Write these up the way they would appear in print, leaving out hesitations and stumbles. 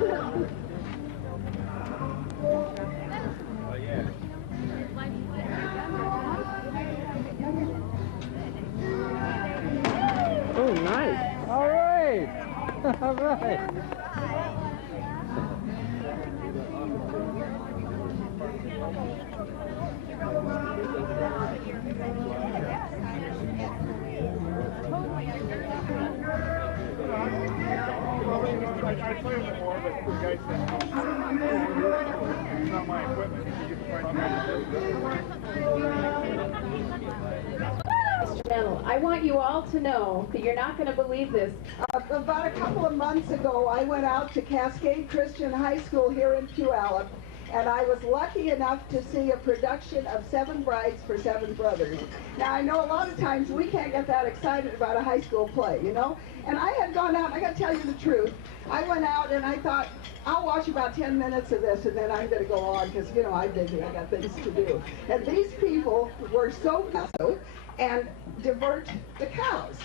Oh, nice. All right. All right. I play with it more, but the guy said, it's not my equipment. I want you all to know that you're not going to believe this. About a couple of months ago, I went out to Cascade Christian High School here in Puyallup, and I was lucky enough to see a production of Seven Brides for Seven Brothers. Now, I know a lot of times we can't get that excited about a high school play, you know? And I had gone out, and I got to tell you the truth, I went out and I thought, I'll watch about 10 minutes of this and then I'm going to go on because, you know, I'm busy, I got things to do. And these people were so massive and divert the cows.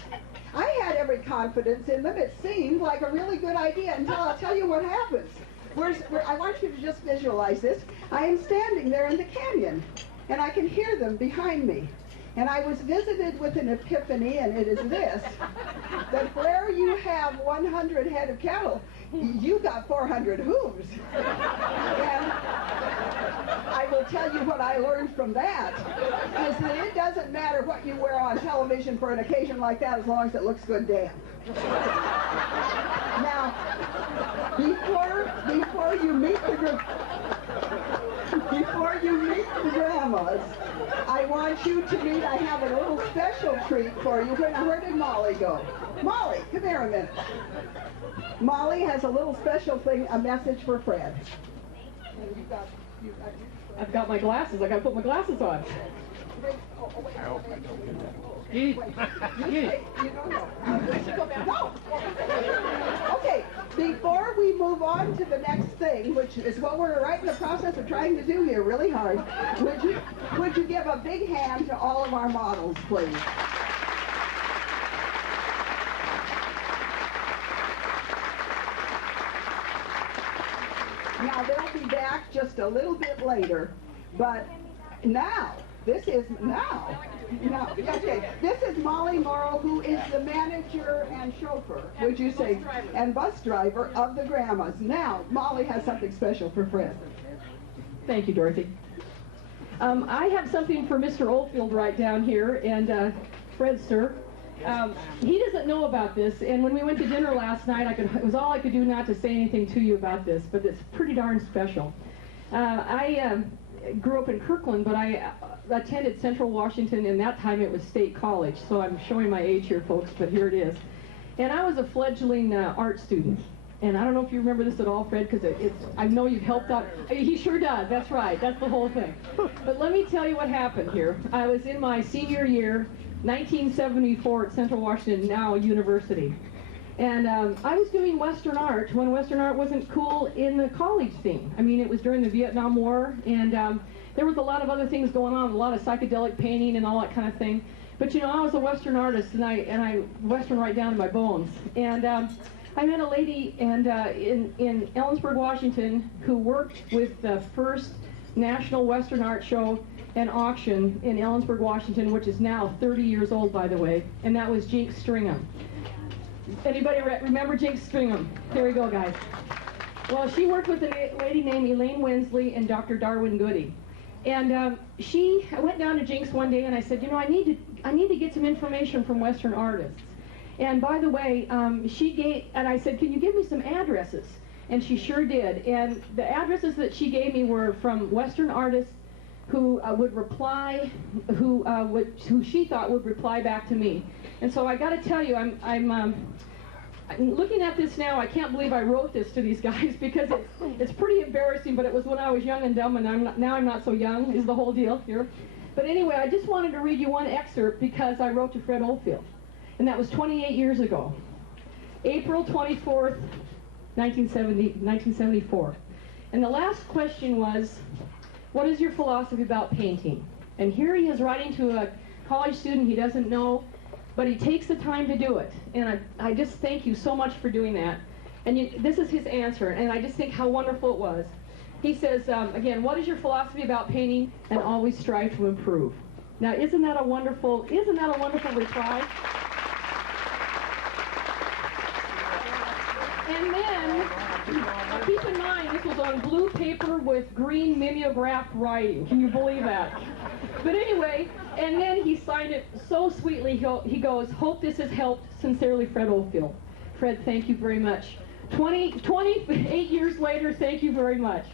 I had every confidence in them. It seemed like a really good idea until I'll tell you what happens. I want you to just visualize this. I am standing there in the canyon, and I can hear them behind me. And I was visited with an epiphany, and it is this, that where you have 100 head of cattle, you got 400 hooves. And I will tell you what I learned from that, is that it doesn't matter what you wear on television for an occasion like that as long as it looks good damn. Now, before you meet the grandmas, I want you to meet, I have a little special treat for you. Where did Molly go? Molly, come here a minute. Molly has a little special thing, a message for Fred. I've got my glasses. I got to put my glasses on. Okay, before we move on to the next thing, which is what we're right in the process of trying to do here really hard, would you give a big hand to all of our models, please? Now, they'll be back just a little bit later, but now, okay, this is Molly Morrow, who is the manager and chauffeur, would you say, and bus driver of the Grandmas. Now, Molly has something special for Fred. Thank you, Dorothy. I have something for Mr. Oldfield right down here, and Fred, sir. He doesn't know about this, and when we went to dinner last night, it was all I could do not to say anything to you about this, but it's pretty darn special. I grew up in Kirkland, but I attended Central Washington, and that time it was State College, so I'm showing my age here, folks, but here it is. And I was a fledgling art student, and I don't know if you remember this at all, Fred, because I know you've helped out. He sure does, that's right, that's the whole thing. But let me tell you what happened here. I was in my senior year, 1974 at Central Washington, now University. And I was doing Western art when Western art wasn't cool in the college scene. I mean, it was during the Vietnam War, and there was a lot of other things going on, a lot of psychedelic painting and all that kind of thing. But you know, I was a Western artist, and I Western right down to my bones. And I met a lady in Ellensburg, Washington, who worked with the first National Western Art Show and auction in Ellensburg, Washington, which is now 30 years old, by the way, and that was Jinx Stringham. Anybody remember Jinx Stringham? Here we go, guys. Well, she worked with a lady named Elaine Wensley and Dr. Darwin Goody. And I went down to Jinx one day and I said, you know, I need to get some information from Western artists. And by the way, I said, can you give me some addresses? And she sure did. And the addresses that she gave me were from Western artists who would reply, who she thought would reply back to me. And so I got to tell you, I'm looking at this now, I can't believe I wrote this to these guys because it's pretty embarrassing, but it was when I was young and dumb, and now I'm not so young, is the whole deal here. But anyway, I just wanted to read you one excerpt because I wrote to Fred Oldfield, and that was 28 years ago. April 24th, 1974. And the last question was, what is your philosophy about painting? And here he is writing to a college student he doesn't know, but he takes the time to do it. And I just thank you so much for doing that. And this is his answer, and I just think how wonderful it was. He says, again, what is your philosophy about painting? And always strive to improve. Now, isn't that a wonderful reply? And then, keep in mind, this was on blue paper with green mimeographed writing. Can you believe that? But anyway, and then he signed it so sweetly. He goes, hope this has helped. Sincerely, Fred Oldfield. Fred, thank you very much. 28 years later, thank you very much.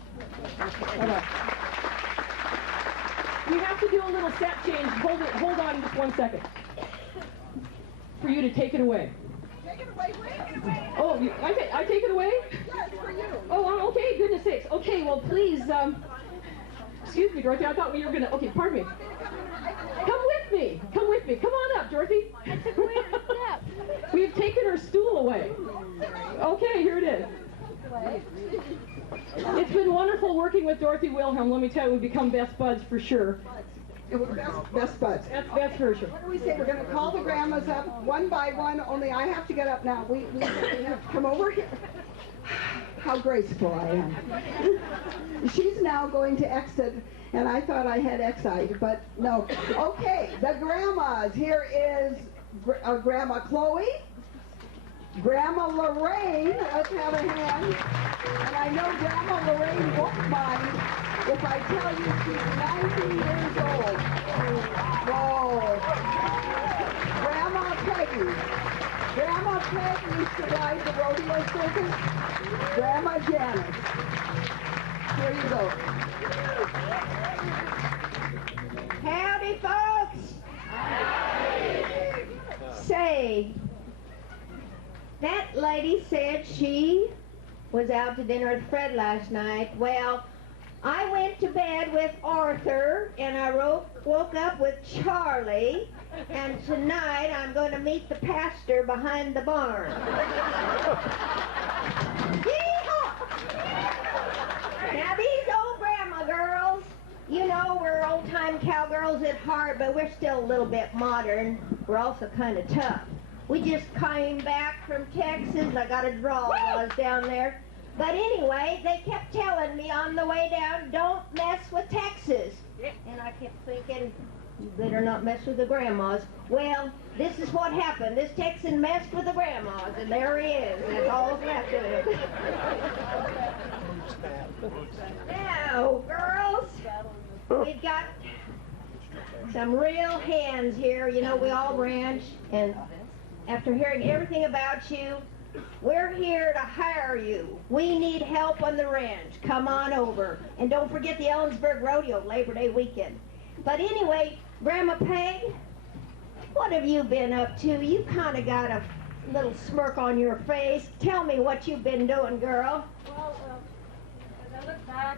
Bye-bye. We have to do a little set change. Hold on just 1 second. For you to take it away. Take it away, take it away. Oh, I take it away? Yeah, it's for you. Oh, okay, goodness sakes. Okay, well, please, excuse me, Dorothy, I thought we were going to, okay, pardon me. Come with me. Come with me. Come on up, Dorothy. I took away her step. We've taken her stool away. Okay, here it is. It's been wonderful working with Dorothy Wilhelm. Let me tell you, we've become best buds for sure. Best buds. That's for sure. What do we say? We're going to call the grandmas up one by one, only I have to get up now. We have to come over here. How graceful I am. She's now going to exit, and I thought I had exit, but no. Okay, the grandmas. Here is Grandma Chloe, Grandma Lorraine. Let's have a hand. And I know Grandma Lorraine won't mind if I tell you she's 90 years old. Whoa. Grandma Peggy. Grandma Peg used to ride the rodeo circus. Grandma Janice. Here you go. Howdy, folks. Say, that lady said she was out to dinner with Fred last night. Well, I went to bed with Arthur, and I woke up with Charlie, and tonight I'm going to meet the pastor behind the barn. Yee-haw! Now, these old grandma girls, you know, we're old-time cowgirls at heart, but we're still a little bit modern. We're also kind of tough. We just came back from Texas. I got a draw while I was down there. But anyway, they kept telling me on the way down, don't mess with Texas. And I kept thinking, you better not mess with the grandmas. Well, this is what happened. This Texan messed with the grandmas, and there he is. That's all that's left of him. Now, girls, we've got some real hands here. You know, we all ranch, and after hearing everything about you, we're here to hire you. We need help on the ranch. Come on over. And don't forget the Ellensburg Rodeo, Labor Day weekend. But anyway, Grandma Peg, what have you been up to? You kind of got a little smirk on your face. Tell me what you've been doing, girl. Well, as I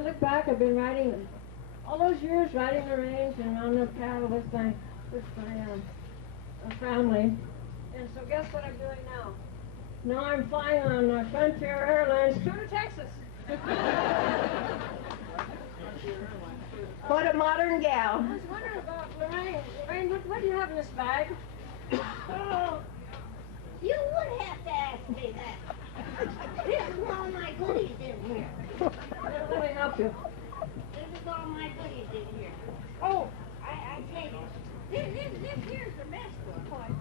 look back, I've been riding all those years, riding the range and on the cattle with my family. And so guess what I'm doing now? Now I'm flying on Frontier Airlines to Texas. What a modern gal. I was wondering about Lorraine, what do you have in this bag? Oh, you would have to ask me that. This is all my goodies in here. Let me help you. This is all my goodies in here. Oh, I tell you, this here's the best one.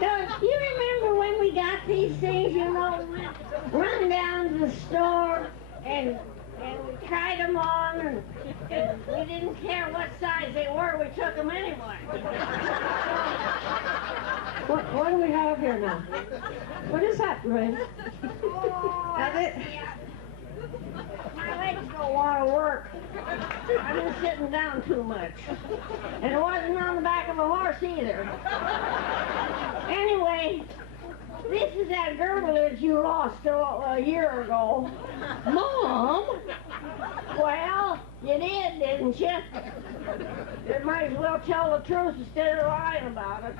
Now, you remember when we got these things, you know, we run down to the store and we tried them on, and we didn't care what size they were, we took them anyway. what do we have here now? What is that, Lorraine? My legs don't want to work. I've been sitting down too much. And it wasn't on the back of a horse either. Anyway, this is that girdle that you lost a year ago. Mom? Well, you did, didn't you? You might as well tell the truth instead of lying about it.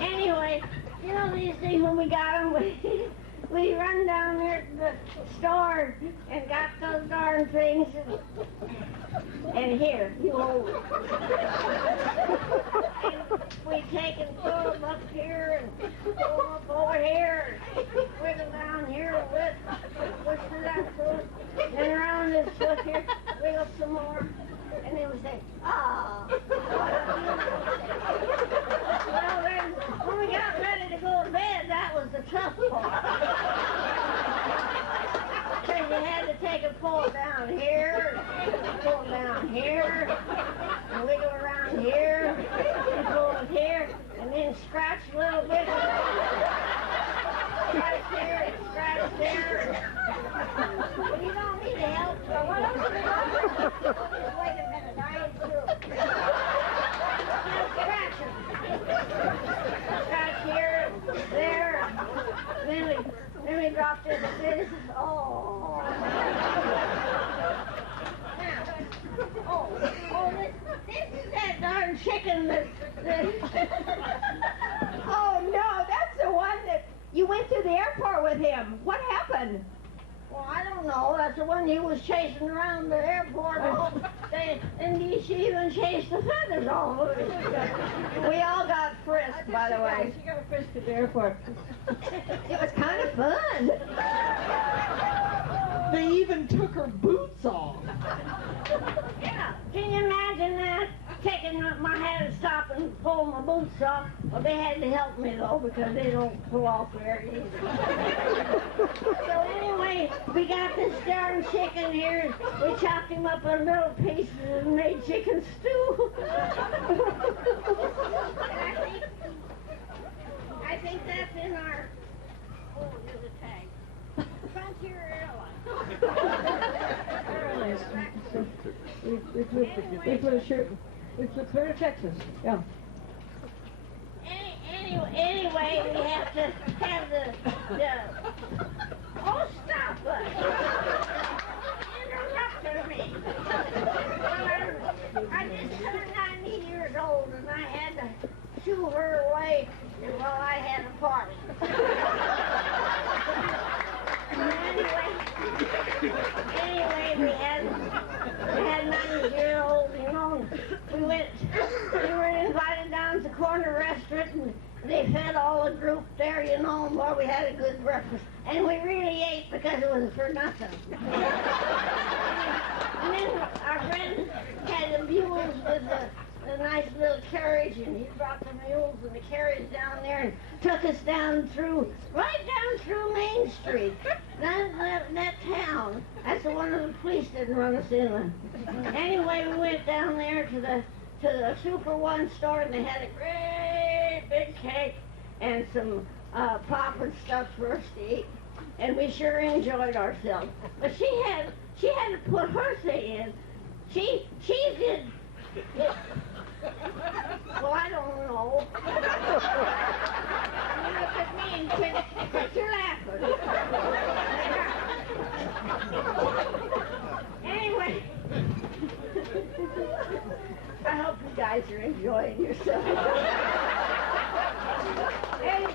Anyway, you know these things when we got them, we run down there to the store and got those darn things. And here, you hold it. And we take and throw them up here and throw them up over here and wiggle down here a bit, push to that foot, and around this foot here, wiggle some more. And they would say, "Ah." Well, then, when we got ready to go to bed, that was the tough part. Because you had to take a pull down here, pull down here, and wiggle around here, and pull it here, and then scratch a little bit. Scratch here, and scratch there. Well, you don't need help, so what else do you want? Just wait a minute, I ain't through. Now scratch it. Scratch here, there. Then we drop this. Oh. Now, this is that darn chicken that Oh, no, that's the one that you went to the airport with him. What happened? well, I don't know. That's the one he was chasing around the airport. And she even chased the feathers all over. We all got frisked, by the way. She got frisked at the airport. It was kind of fun. They even took her boots off. Yeah. Can you imagine that? I had to stop and pull my boots off. Well, they had to help me, though, because they don't pull off very easy. So anyway, we got this darn chicken here. We chopped him up in little pieces and made chicken stew. And I think that's in our... Oh, there's a tag. Frontier Airlines. We put a shirt. It's clear to Texas. Yeah. Anyway, we have to have the oh, stop it! Interrupted me. I just turned 90 years old and I had to shoo her away while I had a party. Anyway, we had 90-year-old, you know. We were invited down to the corner restaurant and they fed all the group there, you know, and boy, we had a good breakfast. And we really ate because it was for nothing. And then our friend had the mules with a nice little carriage, and he brought the mules and the carriage down there and took us right down through Main Street. That town, that's the one the police didn't run us in. Anyway, we went down there to the Super One store, and they had a great big cake and some pop and stuff for us to eat. And we sure enjoyed ourselves. But she had to put her thing in. She did. Well, I don't know. You look at me and quit your laughing. Anyway, I hope you guys are enjoying yourselves. Anyway.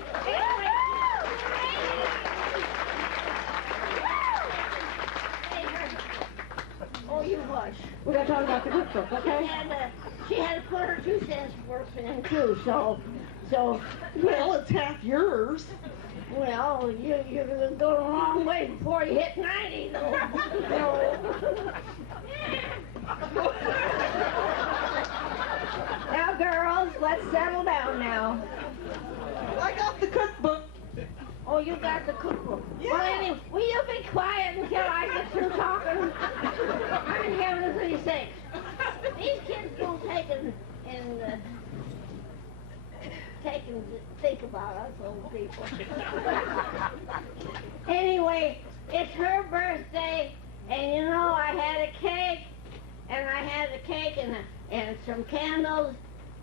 Oh, you hush. We got to talk about the cookbook, okay? She had to put her 2 cents worth in too, so Well, it's half yours. well, you're going a long way before you hit 90, though. Now, girls, let's settle down now. I got the cookbook. Oh, you got the cookbook. Yeah. Well, anyway, will you be quiet until I get through talking? I'm in heaven's sakes. These kids don't take and think about us old people. Anyway, it's her birthday, and you know I had a cake, and some candles,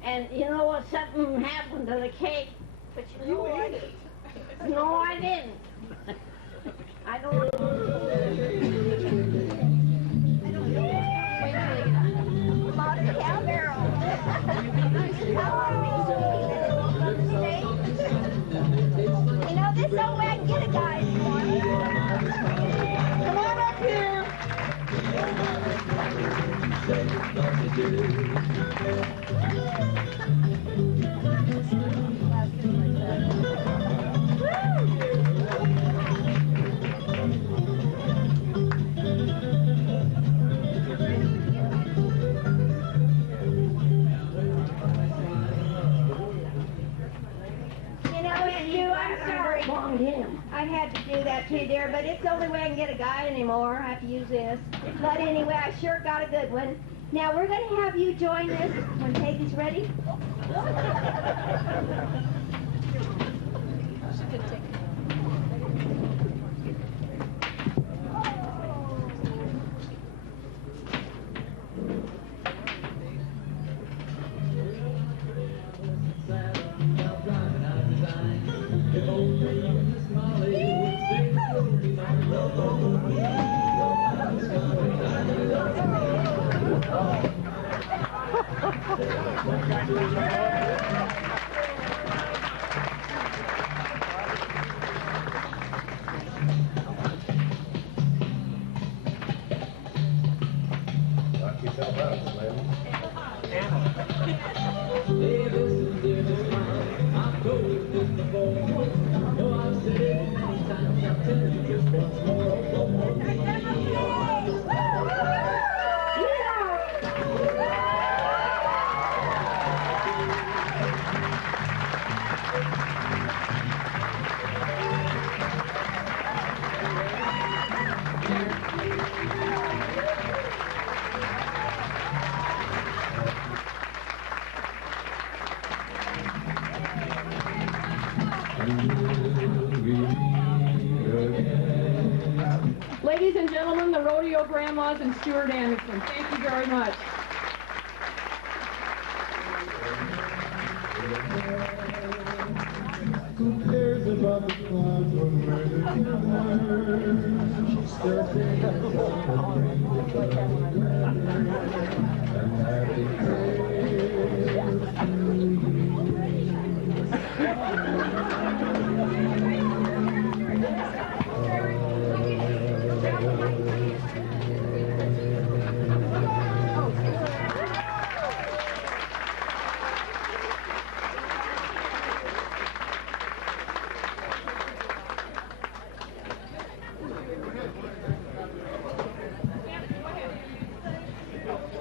and you know what? Something happened to the cake, but you know what? No, I didn't. I don't know. Modern cowgirl. You know, this the only way I can get a guy anymore. Come on up here. I had to do that to you, dear, but it's the only way I can get a guy anymore. I have to use this. But anyway, I sure got a good one. Now, we're going to have you join us when Peggy's ready. Ladies and gentlemen, the Rodeo Grandmas and Stuart Anderson. Thank you very much. Who cares about the clouds when we're together? Still singing and happy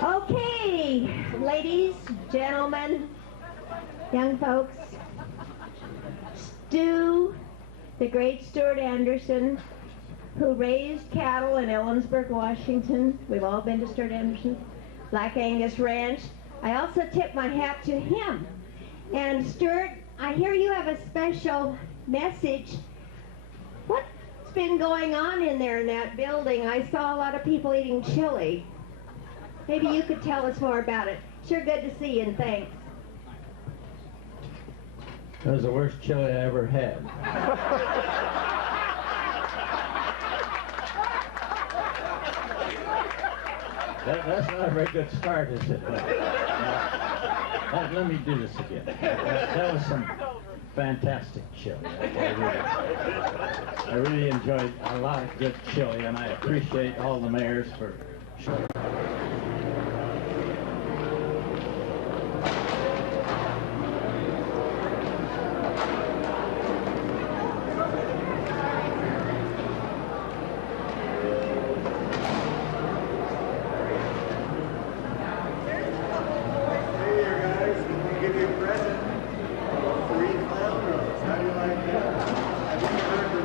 Okay, ladies, gentlemen, young folks, Stu, the great Stuart Anderson, who raised cattle in Ellensburg, Washington. We've all been to Stuart Anderson, Black Angus Ranch. I also tip my hat to him. And Stuart, I hear you have a special message. What's been going on in there in that building? I saw a lot of people eating chili. Maybe you could tell us more about it. Sure good to see you, and thanks. That was the worst chili I ever had. That's not a very good start, is it? Let me do this again. That was some fantastic chili. I really enjoyed a lot of good chili, and I appreciate all the mayors for showing.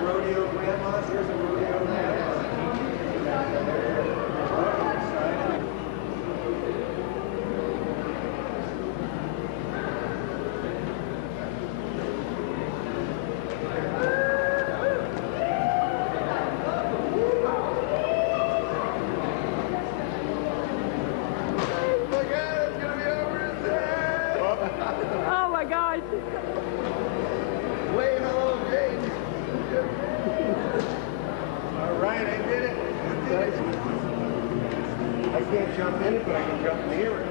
Rodeo Grandmas, here's a Rodeo Grandmas. can't jump in it, but I can jump near it.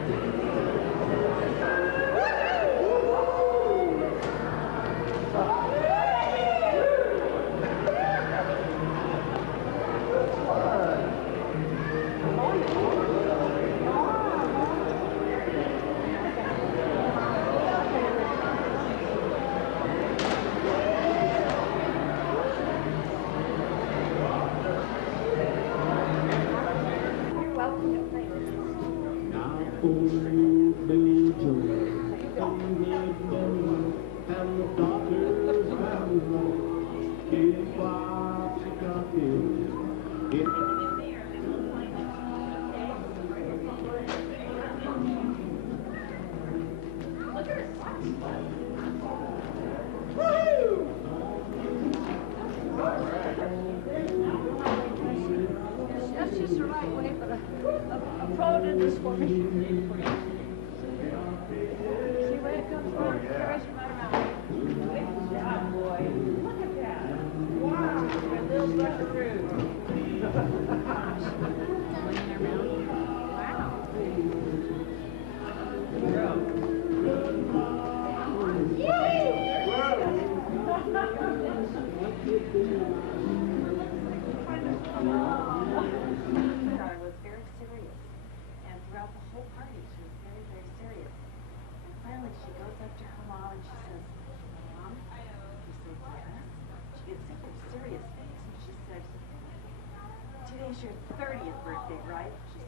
was your 30th birthday, right? She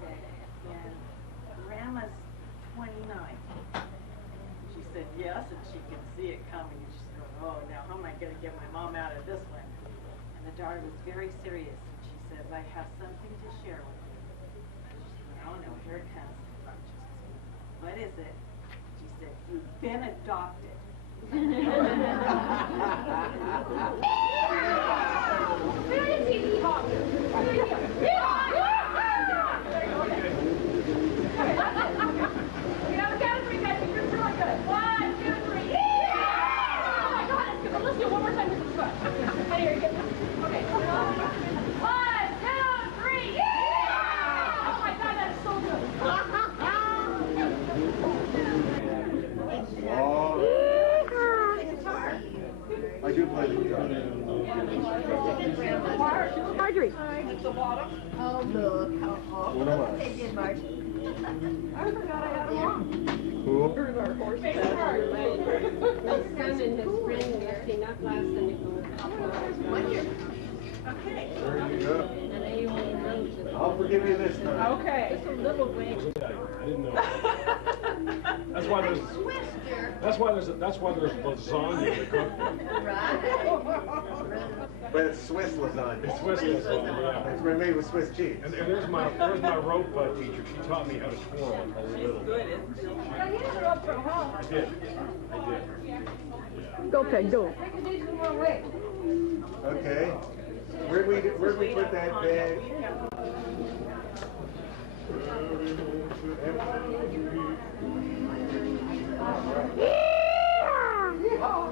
said, and Grandma's 29. She said, yes, and she could see it coming. And she said, oh, now how am I going to get my mom out of this one? And the daughter was very serious, and she says, I have something to share with you. She said, oh, no, here it comes. She said, what is it? She said, you've been adopted. I do play the guitar. Marjorie. Oh, look how awesome they did, Margie. I forgot I had a mom. Cool. My son and his friend came up last Sunday from Okay. There you go. and they only wrote it. I'll forgive you this time. Okay. Just a little way. I didn't know. That's why there's lasagna in the cookbook. But it's Swiss lasagna. It's Swiss lasagna, yeah. It's made with Swiss cheese. And there's my rope teacher. She taught me how to twirl when I was little. I did. Okay, go. Okay. Where'd we put that bag? Come on.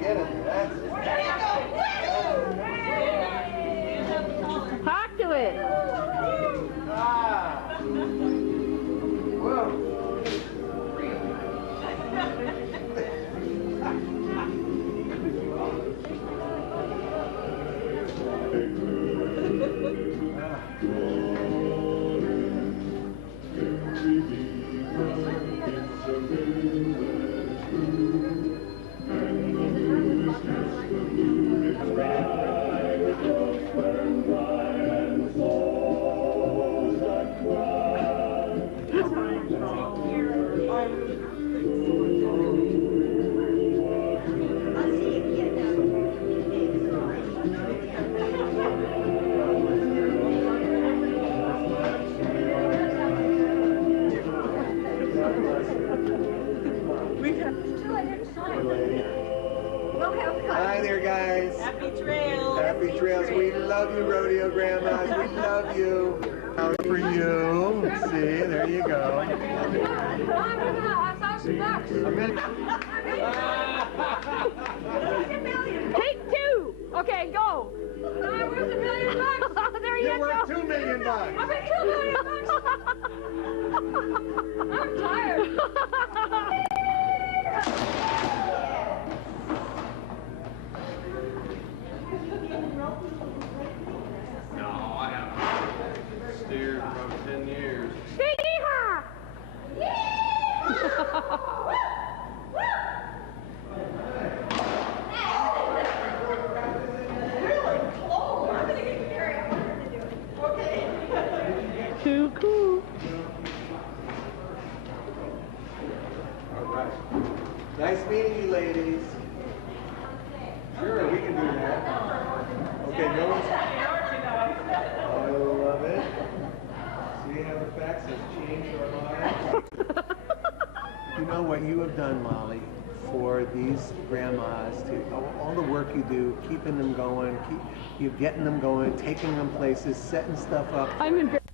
Get it. That's it. Talk to it. Whoa. Hi there, guys. Happy trails. Happy trails. We love you, Rodeo Grandmas. We love you. Out for you. See, there you go. Take two. Okay, go. Where's $1 million? There you You're go. worth $2 million. I'm at $2 million. I'm tired. No, I haven't steered for about 10 years. Too cool. All right. Nice meeting you, ladies. Sure, we can do that. Okay, no one's... I love it. See how the facts have changed our lives? You know what you have done, Molly, for these grandmas, all the work you do, keeping them going, you getting them going, taking them places, setting stuff up. I'm embarrassed.